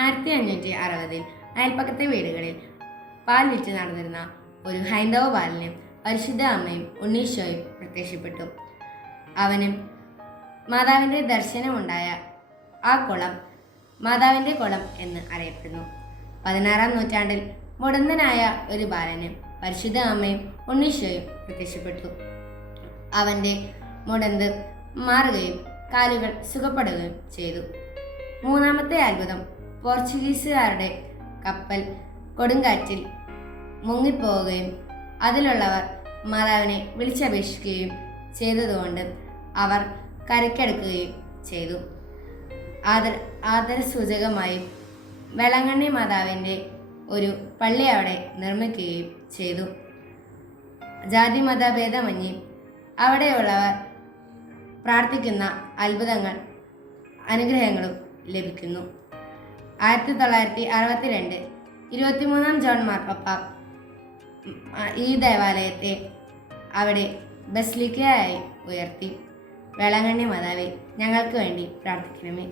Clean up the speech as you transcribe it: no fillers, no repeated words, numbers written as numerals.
1560 അയൽപ്പക്കത്തെ വീടുകളിൽ പാൽ വിറ്റ് നടന്നിരുന്ന ഒരു ഹൈന്ദവ ബാലന് പരിശുദ്ധ അമ്മയും ഉണ്ണീശോയും പ്രത്യക്ഷപ്പെട്ടു. അവനും മാതാവിൻ്റെ ദർശനമുണ്ടായ ആ കുളം മാതാവിൻ്റെ കുളം എന്ന് അറിയപ്പെടുന്നു. 16-ാം നൂറ്റാണ്ടിൽ മുടന്തനായ ഒരു ബാലന് പരിശുദ്ധ അമ്മയും ഉണ്ണീശോയും പ്രത്യക്ഷപ്പെട്ടു. അവൻ്റെ മുടന്ത് മാറുകയും കാലുകൾ സുഖപ്പെടുകയും ചെയ്തു. മൂന്നാമത്തെ അത്ഭുതം, പോർച്ചുഗീസുകാരുടെ കപ്പൽ കൊടുങ്കാറ്റിൽ മുങ്ങിപ്പോവുകയും അതിലുള്ളവർ മാതാവിനെ വിളിച്ചപേക്ഷിക്കുകയും ചെയ്തതുകൊണ്ട് അവർ കരയ്ക്കടുക്കുകയും ചെയ്തു. ആദരസൂചകമായി വേളാങ്കണ്ണി മാതാവിൻ്റെ ഒരു പള്ളി അവിടെ നിർമ്മിക്കുകയും ചെയ്തു. ജാതി മതഭേദമന്യേ അവിടെയുള്ളവർ പ്രാർത്ഥിക്കുന്ന അത്ഭുതങ്ങൾ അനുഗ്രഹങ്ങളും ലഭിക്കുന്നു. 1962 23-ാം ജോൺ മാർപ്പാപ്പ ഈ ദേവാലയത്തെ അവിടെ ബസിലിക്കയായി ഉയർത്തി. വേളാങ്കണ്ണി മാതാവേ, ഞങ്ങൾക്ക് വേണ്ടി പ്രാർത്ഥിക്കണമേ.